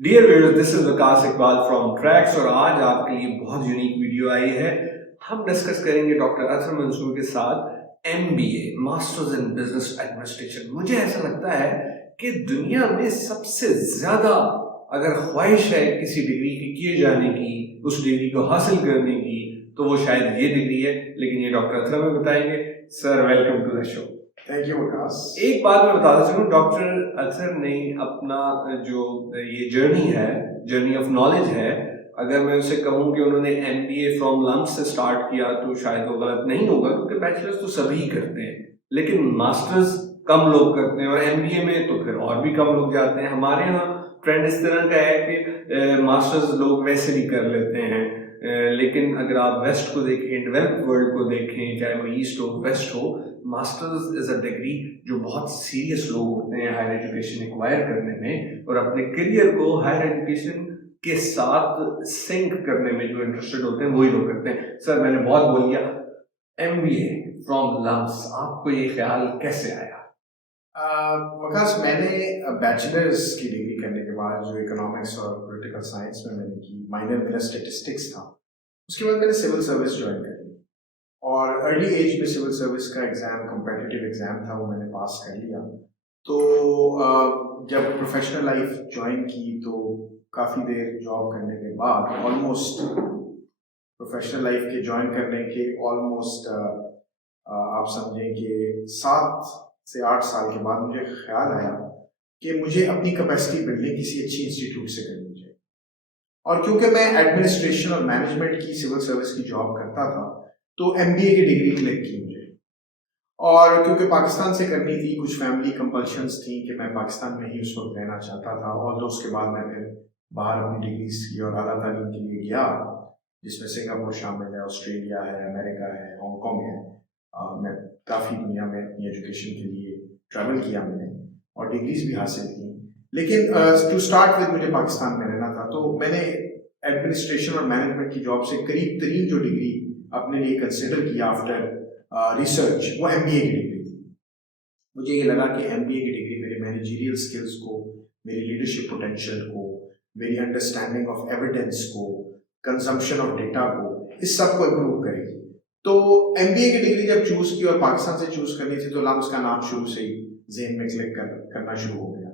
Dear viewers, this is Waqas Iqbal from Tracks और आज आपके लिए बहुत यूनिक वीडियो आई है। हम डिस्कस करेंगे डॉक्टर अथर मंसूर के साथ MBA, masters in business administration. मुझे ऐसा लगता है कि दुनिया में सबसे ज़्यादा अगर ख्वाहिश है किसी डिग्री की किए जाने की, उस डिग्री को हासिल करने की, तो वो शायद ये डिग्री है, लेकिन ये डॉक्टर अथर हमें बताएंगे। Sir, welcome to the show. Thank you Waqas. एक बात मैं बताता चलूं, डॉक्टर अथर ने अपना जो ये जर्नी है, जर्नी ऑफ नॉलेज है, अगर मैं उसे कहूं कि उन्होंने MBA फ्रॉम लम्स से स्टार्ट किया तो शायद वो गलत नहीं होगा, क्योंकि बैचलर्स तो सभी करते हैं, लेकिन मास्टर्स कम लोग करते हैं और MBA में तो फिर और भी कम लोग जाते हैं। हमारे यहाँ ट्रेंड इस तरह का है कि मास्टर्स लोग वैसे भी कर लेते हैं, लेकिन अगर आप वेस्ट को देखें, डेवलप्ड वर्ल्ड को देखें, चाहे वो ईस्ट हो वेस्ट हो, मास्टर्स इज अ डिग्री जो बहुत सीरियस लोग होते हैं हायर एजुकेशन एक्वायर करने में, और अपने करियर को हायर एजुकेशन के साथ सिंक करने में जो इंटरेस्टेड होते हैं वही लोग करते हैं। सर, मैंने बहुत बोल दिया। MBA फ्रॉम लम्स, आपको ये ख्याल कैसे आया? वकास, मैंने बैचलर्स की डिग्री करने के बाद जो इकोनॉमिक्स और पॉलिटिकल साइंस में मैंने की, माइनर मेरा स्टैटिस्टिक्स था, उसके बाद मैंने सिविल सर्विस ज्वाइन कर ली और अर्ली एज में सिविल सर्विस का एग्ज़ाम, कम्पिटिटिव एग्ज़ाम था, वो मैंने पास कर लिया। तो जब प्रोफेशनल लाइफ ज्वाइन की तो काफ़ी देर जॉब करने के बाद, ऑलमोस्ट प्रोफेशनल लाइफ के ज्वाइन करने के ऑलमोस्ट आप समझें कि 7 से 8 साल के बाद मुझे ख्याल आया कि मुझे अपनी कैपेसिटी बिल्डिंग किसी अच्छी इंस्टीट्यूट से करनी चाहिए। और क्योंकि मैं एडमिनिस्ट्रेशन और मैनेजमेंट की सिविल सर्विस की जॉब करता था, तो MBA की डिग्री क्लिक की मुझे। और क्योंकि पाकिस्तान से करनी थी, कुछ फैमिली कंपल्शंस थी कि मैं पाकिस्तान में ही उस वक्त रहना चाहता था, और तो उसके बाद मैं फिर बाहर अपनी डिग्रीज की और आला तालीम के लिए गया, जिसमें सिंगापुर शामिल है, ऑस्ट्रेलिया है, अमेरिका है, हांगकॉन्ग है। मैं काफ़ी दुनिया में अपनी एजुकेशन के लिए ट्रैवल किया मैंने और डिग्रीज भी हासिल की। लेकिन टू स्टार्ट विद मुझे पाकिस्तान में रहना था, तो मैंने एडमिनिस्ट्रेशन और मैनेजमेंट की जॉब से करीब तरीन जो डिग्री अपने लिए कंसिडर किया आफ्टर रिसर्च, वो MBA की डिग्री थी। मुझे ये लगा कि MBA की डिग्री मेरे मैनेजरियल स्किल्स को, मेरी लीडरशिप पोटेंशियल को, मेरी अंडरस्टैंडिंग ऑफ एविडेंस को, कंजम्पशन ऑफ डेटा को, इस सब को इम्प्रूव करेगी। तो MBA की डिग्री जब चूज की और पाकिस्तान से चूज करनी थी, तो लम्स का नाम शुरू से ही ज़हन में क्लिक करना शुरू हो गया।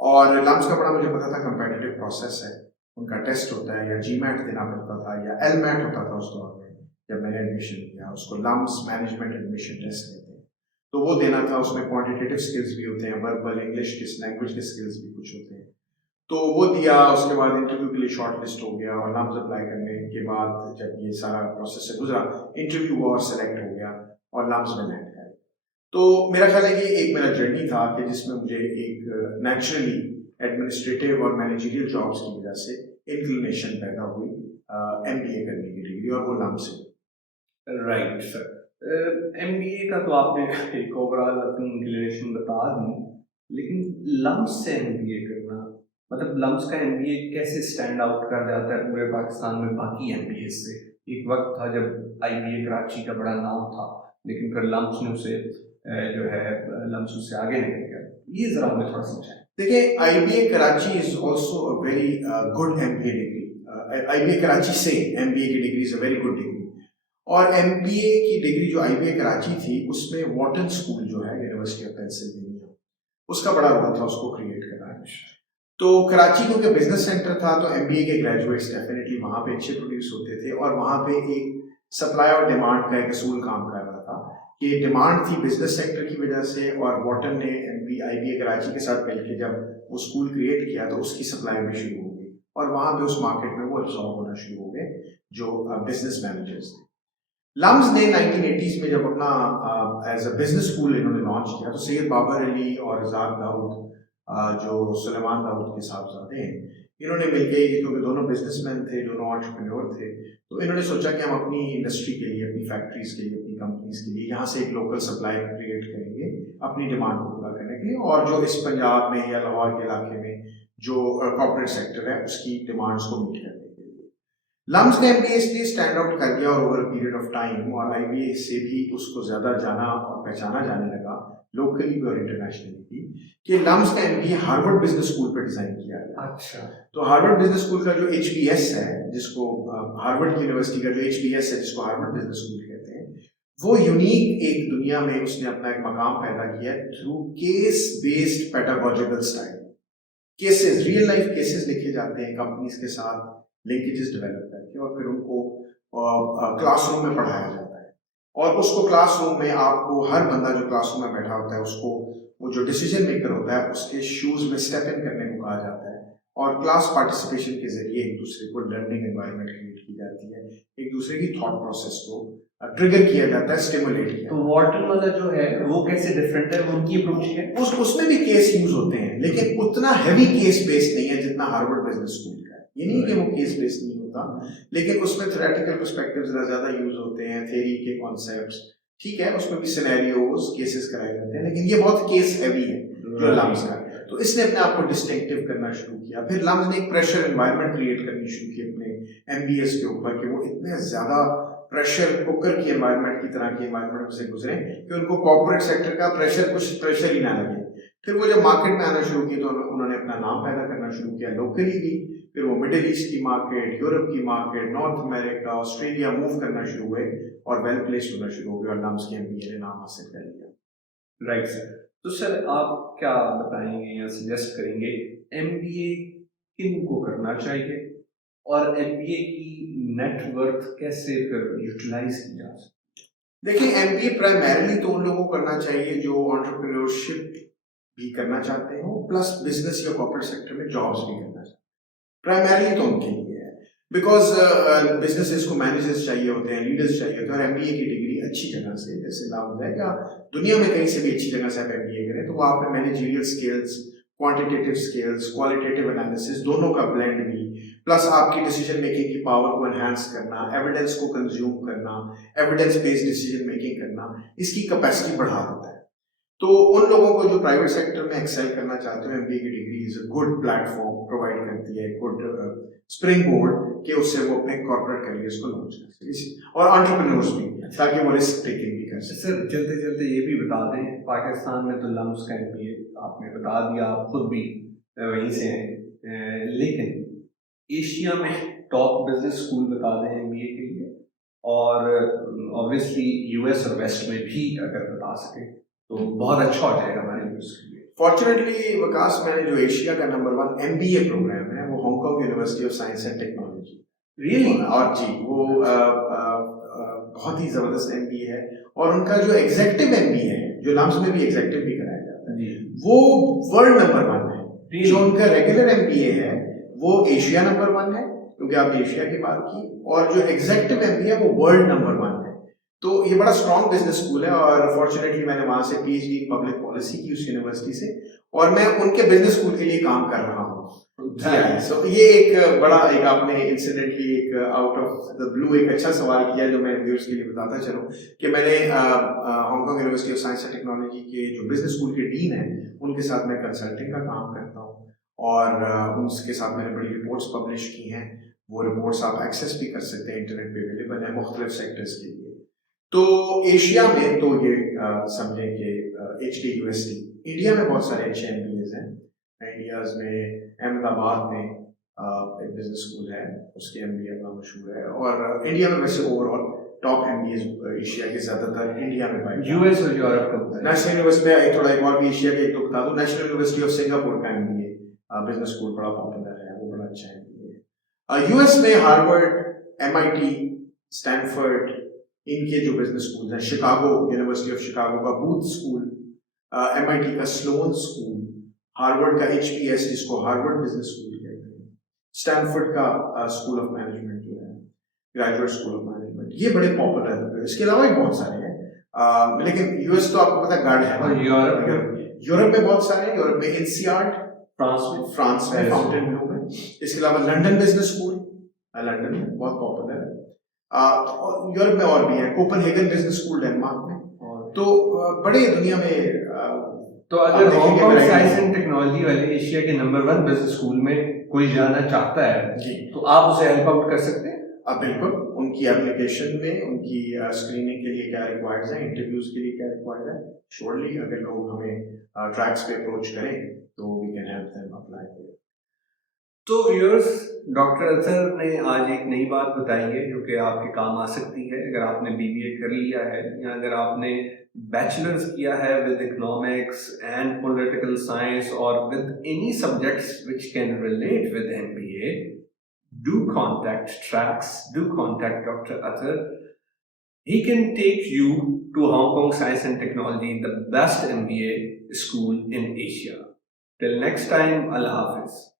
और लम्स का बड़ा मुझे पता था कंपेटिटिव प्रोसेस है, उनका टेस्ट होता है, या GMAT देना पड़ता था या LMAT होता था उस दौर में। जब मैंने एडमिशन किया, उसको लम्स मैनेजमेंट एडमिशन टेस्ट कहते हैं, तो वो देना था। उसमें क्वांटिटेटिव स्किल्स भी होते हैं, वर्बल, इंग्लिश के लैंग्वेज के स्किल्स भी कुछ होते हैं, तो वो दिया। उसके बाद इंटरव्यू के लिए शॉर्ट लिस्ट हो गया, और लम्स अप्लाई करने के बाद जब ये सारा प्रोसेस से गुजरा, इंटरव्यू हुआ और सेलेक्ट हो गया और लम्स में लैंड किया। तो मेरा ख्याल है कि एक मेरा जर्नी था कि जिसमें मुझे एक नेचुरली एडमिनिस्ट्रेटिव और मैनेजरियल जॉब्स की वजह से इंक्लिनेशन पैदा हुई MBA करने की डिग्री, और वो लम्स से। राइट सर, MBA का तो आपने एक ओवरऑल अपनी इंक्लिनेशन बता दी, लेकिन लम्स से MBA करना, मतलब लम्स का MBA कैसे स्टैंड आउट कर जाता है पूरे पाकिस्तान में बाकी MBA से? एक वक्त था जब IBA कराची का बड़ा नाम था, लेकिन फिर लम्स ने उसे जो है लम्स उससे आगे निकल गया। ये जरा हमें थोड़ा समझाएं। देखिए, IBA Karachi is also a very good MBA degree. IBA Karachi से MBA की degree is a very good degree. और MBA की डिग्री जो IBA कराची थी, उसमें वॉटन स्कूल जो है यूनिवर्सिटी ऑफ पेंसिल्वेनिया, उसका बड़ा रोल था उसको क्रिएट करना। तो कराची क्योंकि बिजनेस सेंटर था, तो MBA के ग्रेजुएट्स डेफिनेटली वहाँ पे अच्छे प्रोड्यूस होते थे, और वहाँ पे एक सप्लाई और डिमांड का एक असूल काम कर रहा था कि डिमांड थी बिजनेस सेक्टर की वजह से, और वॉटन ने IBA कराची के साथ मिलकर जब वो स्कूल क्रिएट किया तो उसकी सप्लाई भी शुरू हो गई, और वहाँ पे उस मार्केट में वो एब्सॉर्ब होना शुरू हो गए जो बिजनेस मैनेजर्स थे। लम्स ने 1980s में जब अपना एज अ बिजनेस स्कूल इन्होंने लॉन्च किया, तो सैयद बाबर अली और रज़ाक दाऊद, जो सुलेमान दाऊद के साहबजादे हैं, इन्होंने मिलकर, क्योंकि दोनों बिजनेसमैन थे, दोनों एंटरप्रेन्योर थे, तो इन्होंने सोचा कि हम अपनी इंडस्ट्री के लिए, अपनी फैक्ट्रीज के लिए, अपनी कंपनीज के लिए यहाँ से एक लोकल सप्लाई क्रिएट करेंगे अपनी डिमांड को पूरा करने के लिए, और जो इस पंजाब में या लाहौर के इलाके में जो कॉर्पोरेट सेक्टर है उसकी डिमांड्स को मीट करने के लिए। लम्स ने MBA इसलिए स्टैंड आउट कर दिया और ओवर पीरियड ऑफ टाइम, और IBA से भी उसको ज़्यादा जाना और पहचाना जाने लगा, लोकली भी और इंटरनेशनली भी, कि लम्स का MBA हार्वर्ड बिजनेस स्कूल पर डिजाइन किया गया। अच्छा, तो हार्वर्ड बिजनेस स्कूल का जो HBS है, जिसको हार्वर्ड यूनिवर्सिटी का जो HBS है, जिसको हार्वर्ड बिजनेस स्कूल कहते हैं, वो यूनिक एक दुनिया में उसने अपना एक मकाम पैदा किया through case based pedagogical style. Cases, real life cases लिखे जाते हैं कंपनीज के साथ, लिंकेजेस डेवलप करके, और फिर उनको क्लासरूम में पढ़ाया जाता है। और उसको क्लासरूम में आपको हर बंदा जो क्लासरूम में बैठा होता है, उसको वो जो डिसीजन मेकर होता है उसके शूज में स्टेप इन करने को कहा जाता है, और क्लास पार्टिसिपेशन के जरिए एक दूसरे को लर्निंग एनवायरनमेंट क्रिएट की जाती है, एक दूसरे की थॉट प्रोसेस को ट्रिगर किया जाता है, स्टिमुलेट किया। तो वॉर्टन वाला जो है वो कैसे डिफरेंट है, उनकी अप्रोच क्या है? उसमें भी केस यूज होते हैं, लेकिन उतना हैवी केस बेस्ड नहीं है जितना हार्वर्ड बिजनेस स्कूल का है। ये नहीं कि वो केस बेस्ड नहीं होता, लेकिन उसमें थ्योरेटिकल पर्सपेक्टिव्स ज्यादा यूज होते हैं, थ्योरी के कॉन्सेप्ट्स, ठीक है, उसमें भी सिनेरियोज, केसेस कराए जाते हैं, लेकिन ये बहुत केस हैवी है जो लम्स का। तो इसने अपने आप को डिस्टिंक्टिव करना शुरू किया। फिर लम्स ने एक प्रेशर एनवायरनमेंट क्रिएट करनी शुरू की अपने MBAs के ऊपर, कि वो इतने ज्यादा प्रेशर कुकर की एनवायरनमेंट की तरह की एनवायरनमेंट से गुजरे कि उनको कॉर्पोरेट सेक्टर का प्रेशर कुछ प्रेशर ही ना लगे। फिर वो जब मार्केट में आना शुरू की तो उन्होंने अपना नाम पैदा करना शुरू किया लोकली भी, फिर वो मिडिल ईस्ट की मार्केट, यूरोप की market, north America, Australia move करना शुरू हुए और वेल प्लेस्ड होना शुरू हो गए, और लम्स के MBA ने नाम हासिल कर लिया। Right sir. तो सर आप क्या बताएंगे या सजेस्ट करेंगे MBA किन को करना चाहिए, और MBA की नेटवर्थ कैसे फिर यूटिलाइज की जा सकती है? देखिए, MBA प्राइमरीली तो उन लोगों को करना चाहिए जो एंटरप्रेन्योरशिप भी करना चाहते हो, प्लस बिजनेस या कॉर्पोरेट सेक्टर में जॉब्स भी करना चाहते हैं। प्राइमरीली तो उनके लिए है, बिकॉज बिजनेसेस को मैनेजर्स चाहिए होते हैं, लीडर्स चाहिए होते हैं, और MBA की डिग्री अच्छी जगह से, जैसे लाभ है या दुनिया में कहीं से भी अच्छी जगह से आप MBA करें तो वहाँ पे managerial skills, quantitative skills, qualitative analysis, दोनों का ब्लेंड भी, प्लस आपकी डिसीजन मेकिंग की पावर को एनहांस करना, एविडेंस को कंज्यूम करना, एविडेंस बेस्ड डिसीजन मेकिंग करना, इसकी कैपेसिटी बढ़ा देता है। तो उन लोगों को जो प्राइवेट सेक्टर में एक्सेल करना चाहते हो, MBA की degree is a good platform provide करती है, गुड स्प्रिंग बोर्ड कि उससे वो अपने कॉर्पोरेट करियर्स को लॉन्च कर सके, और एंटरप्रेन्योर्स भी, ताकि वो रिस्क टेकिंग भी कर सके। सर चलते चलते ये भी बता दें, पाकिस्तान में तो लम्स का MBA आपने बता दिया, आप खुद भी वहीं से हैं, लेकिन एशिया में टॉप बिजनेस स्कूल बता दें MBA के लिए, और ऑब्वियसली US और वेस्ट में भी अगर बता सकें तो बहुत अच्छा हो जाएगा हमारे व्यूअर्स के लिए। फॉर्चुनेटली वकास, मैंने जो एशिया का नंबर 1 MBA प्रोग्राम है वो Hong Kong university of science and technology, really, और जी वो बहुत ही जबरदस्त MBA है, और उनका जो एग्जेक्टिव MBA है, जो लम्स में भी एग्जेक्टिव भी कराया जाता है, वो वर्ल्ड नंबर 1 है। जो उनका रेगुलर MBA है वो एशिया नंबर 1 है, क्योंकि आपने एशिया की बात की, और जो एग्जेक्टिव MBA है वो वर्ल्ड नंबर 1 है। तो ये बड़ा स्ट्रॉन्ग बिजनेस स्कूल है, और फॉर्चुनेटली मैंने वहां से PhD इन पब्लिक पॉलिसी की उस यूनिवर्सिटी से, और मैं उनके बिजनेस स्कूल के लिए काम कर रहा हूँ। सो ये एक बड़ा, एक आपने इंसिडेंटली एक आउट ऑफ द ब्लू एक अच्छा सवाल किया जो मैं व्यूअर्स के लिए बताता चलूं, कि मैंने Hong Kong university of science and technology के जो बिजनेस स्कूल के डीन है उनके साथ मैं कंसल्टिंग का काम करता हूँ, और उनके साथ मैंने बड़ी रिपोर्ट्स पब्लिश की हैं। वो रिपोर्ट्स आप एक्सेस भी कर सकते हैं, इंटरनेट पे अवेलेबल है मुख्तलिफ सेक्टर्स के लिए। तो एशिया में तो ये समझें कि HDUST, इंडिया में बहुत सारे अच्छे MBAs हैं। इंडियाज में अहमदाबाद में एक बिजनेस स्कूल है, उसके MBA बड़ा मशहूर है, और इंडिया में वैसे ओवरऑल टॉप MBAs एशिया के ज्यादातर इंडिया में पाए। US और यूरोप का नेशनल यूनिवर्सिटी में थोड़ा एक और भी एशिया के एक तो बता दूं, नेशनल यूनिवर्सिटी ऑफ सिंगापुर का MBA बिजनेस स्कूल बड़ा पॉपुलर है, वो बड़ा अच्छा MBA है। US में हार्वर्ड, MIT, स्टैनफोर्ड, इनके जो बिजनेस स्कूल हैं, शिकागो, यूनिवर्सिटी ऑफ शिकागो का बूथ स्कूल, MIT का स्लोन स्कूल, हार्वर्ड का HBS जिसको हार्वर्ड बिजनेस स्कूल कहते हैं, स्टैनफोर्ड का स्कूल ऑफ मैनेजमेंट जो है, ग्रेजुएट स्कूल ऑफ मैनेजमेंट, ये बड़े पॉपुलर हैं। इसके अलावा भी बहुत सारे हैं, लेकिन US तो आपको पता गार्ड है, और यूरोप में बहुत सारे हैं। यूरोप में INSEAD, फ्रांस में फाउंटेन ब्लू में, इसके अलावा लंदन बिजनेस स्कूल, लंदन में बहुत पॉपुलर है। यूरोप में और भी है, कोपेनहेगन बिजनेस स्कूल डेनमार्क में, तो बड़े दुनिया में। तो अगर हांगकांग साइंस एंड टेक्नोलॉजी वाले एशिया के नंबर 1 बिजनेस स्कूल में कोई जाना चाहता है जी, तो आप उसे हेल्प आउट कर सकते हैं। اب بالکل ان کی اپلیکیشن میں ان کی اسکریننگ کے لیے کیا ریکوائرڈ ہے، انٹرویوز کے لیے کیا ریکوائرڈ ہے، شیورلی اگر لوگ ہمیں ٹریکس پہ اپروچ کریں تو we can help them apply. تو ویورس، ڈاکٹر اطہر نے آج ایک نئی بات بتائی ہے جو کہ آپ کے کام آ سکتی ہے اگر آپ نے BBA کر لیا ہے یا اگر آپ نے بیچلرز کیا ہے with economics and political science اور with any subjects which can relate with MBA. Do contact Trax, do contact Dr. Athar. He can take you to Hong Kong Science and Technology, the best MBA school in Asia. Till next time, Allah Hafiz.